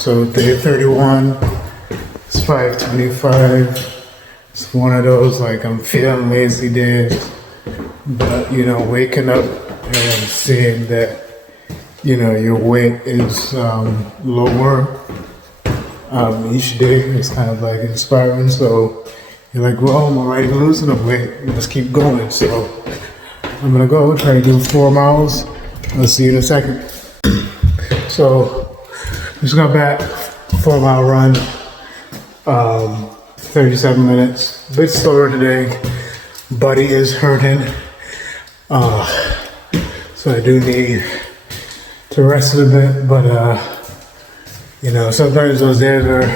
So day 31, it's 5:25. It's one of those like I'm feeling lazy days, but waking up and seeing that your weight is lower each day is kind of like inspiring. So you're like, well, I'm already losing the weight. Let's keep going. So I'm gonna go try to do 4 miles. I'll see you in a second. So just got back, 4-mile run, 37 minutes. A bit slower today. Body is hurting. So I do need to rest a bit, but sometimes those days are,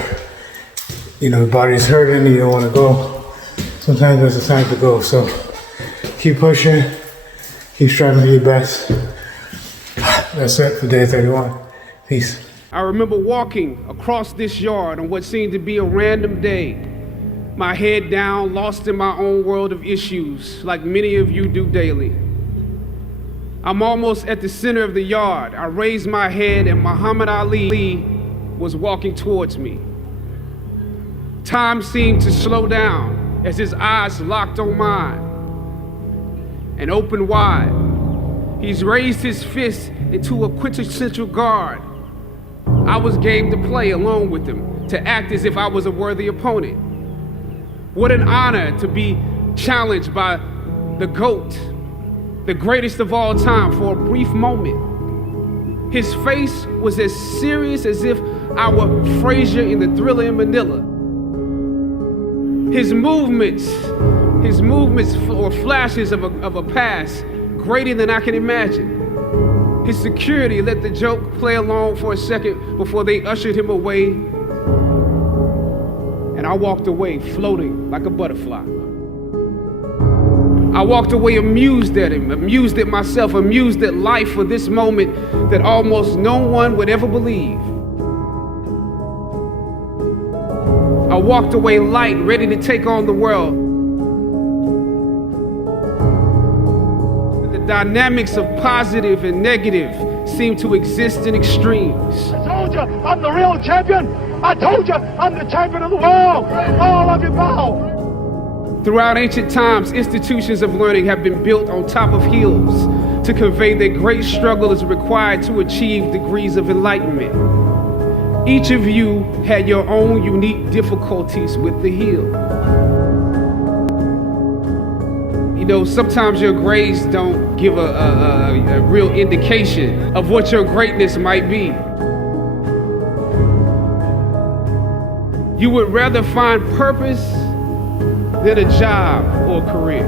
the body's hurting, you don't want to go. Sometimes there's a time to go. So keep pushing, keep striving to be your best. That's it for day 31. Peace. I remember walking across this yard on what seemed to be a random day, my head down, lost in my own world of issues, like many of you do daily. I'm almost at the center of the yard. I raised my head and Muhammad Ali was walking towards me. Time seemed to slow down as his eyes locked on mine and opened wide. He's raised his fist into a quintessential guard. I was game to play along with him, to act as if I was a worthy opponent. What an honor to be challenged by the GOAT, the greatest of all time, for a brief moment. His face was as serious as if I were Frazier in the Thriller in Manila. His movements were flashes of a past greater than I can imagine. His security let the joke play along for a second before they ushered him away. And I walked away floating like a butterfly. I walked away amused at him, amused at myself, amused at life for this moment that almost no one would ever believe. I walked away light, ready to take on the world. The dynamics of positive and negative seem to exist in extremes. I told you I'm the real champion. I told you I'm the champion of the world. All of you bow. Throughout ancient times, institutions of learning have been built on top of hills to convey that great struggle is required to achieve degrees of enlightenment. Each of you had your own unique difficulties with the hill. Sometimes your grades don't give a real indication of what your greatness might be. You would rather find purpose than a job or a career.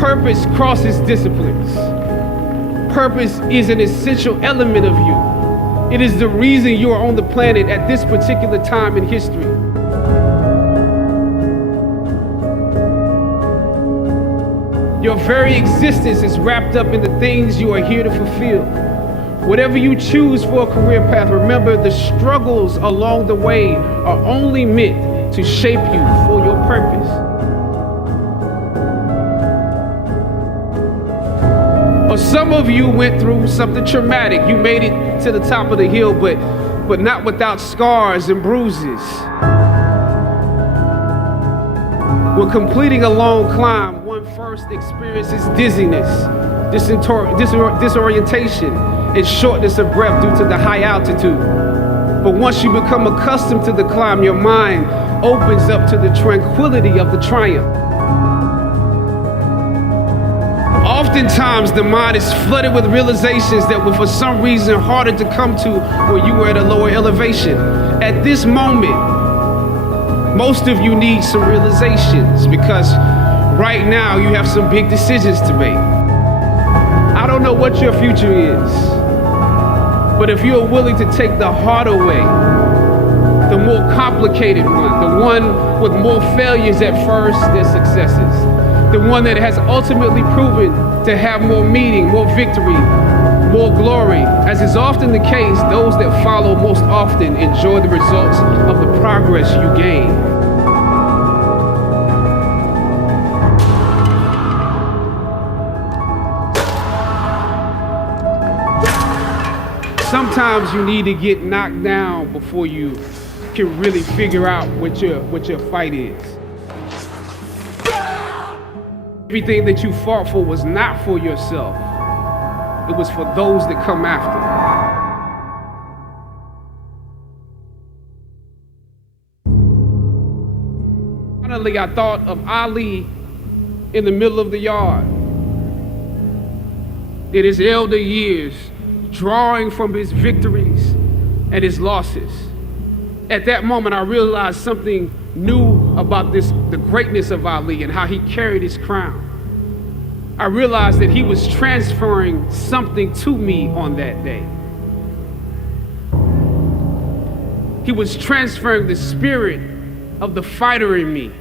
Purpose crosses disciplines. Purpose is an essential element of you. It is the reason you are on the planet at this particular time in history. Your very existence is wrapped up in the things you are here to fulfill. Whatever you choose for a career path, remember the struggles along the way are only meant to shape you for your purpose. Or some of you went through something traumatic. You made it to the top of the hill, but not without scars and bruises. When completing a long climb, one first experiences dizziness, disorientation, and shortness of breath due to the high altitude. But once you become accustomed to the climb, your mind opens up to the tranquility of the triumph. Oftentimes, the mind is flooded with realizations that were for some reason harder to come to when you were at a lower elevation. At this moment, most of you need some realizations because right now you have some big decisions to make. I don't know what your future is, but if you're willing to take the harder way, the more complicated one, the one with more failures at first than successes, the one that has ultimately proven to have more meaning, more victory, more glory. As is often the case, those that follow most often enjoy the results of the progress you gain. sometimes you need to get knocked down before you can really figure out what your fight is. Everything that you fought for was not for yourself. It was for those that come after. Finally, I thought of Ali in the middle of the yard, in his elder years, drawing from his victories and his losses. At that moment, I realized something new about the greatness of Ali and how he carried his crown. I realized that he was transferring something to me on that day. He was transferring the spirit of the fighter in me